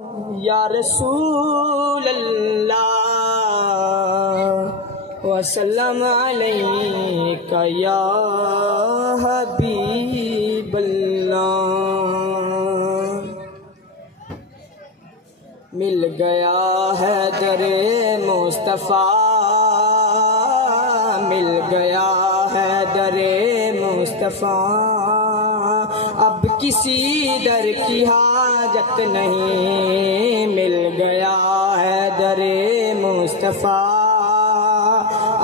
या रसूल अल्लाह वसल्लम अलैका या हबीब अल्लाह। मिल गया है दरे मुस्तफ़ा, मिल गया है दरे मुस्तफ़ा, अब किसी दर की हाजत नहीं। मिल गया है दरे मुस्तफ़ा,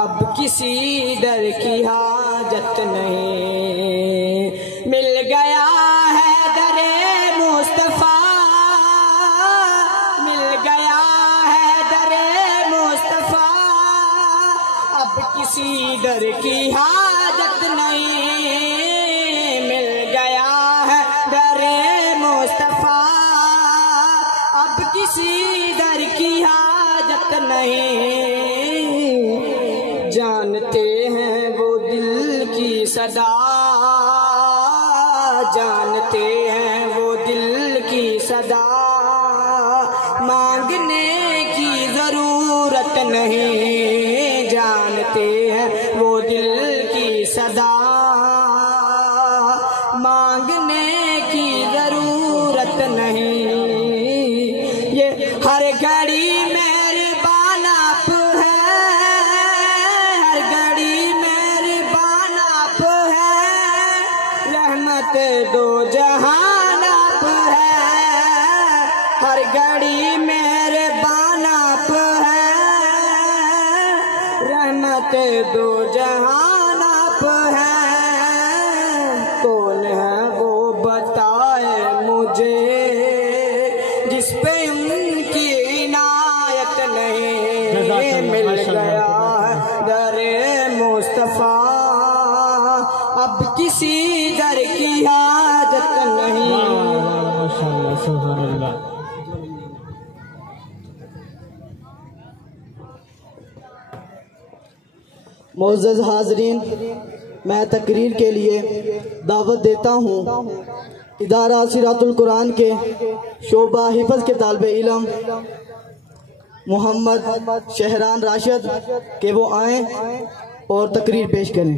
अब किसी दर की हाजत नहीं। मिल गया है दरे मुस्तफ़ा, मिल गया है दरे मुस्तफ़ा, अब किसी दर की हाजत नहीं। मिल गया है दरे मुस्तफ़ा, अब किसी दर की हाजत नहीं। जानते हैं वो दिल की सदा, जानते हैं वो दिल की सदा, मांगने की जरूरत नहीं। जानते हैं वो दिल की सदा, मांगने की जरूरत नहीं। ये हर घड़ी मेहरबान आप है, हर घड़ी मेहरबान आप है, रहमत दो जहान आप है। हर घड़ी मेहरबान आप है, रहमत दो जहान आप है। कौन है वो बताए मुझे, जिस पे उनकी इनायत नहीं। मिल गया दरे मुस्तफ़ा, अब किसी दर की हाजत नहीं। माशाअल्लाह, सुभान अल्लाह। मोअज़्ज़ज़ हाज़रीन, मैं तकरीर के लिए दावत देता हूँ इदारा सिरातुल कुरान के शोबा हिफ़्ज़ के तालिबे इल्म मोहम्मद शहरान राशिद के वो आएँ और तकरीर पेश करें।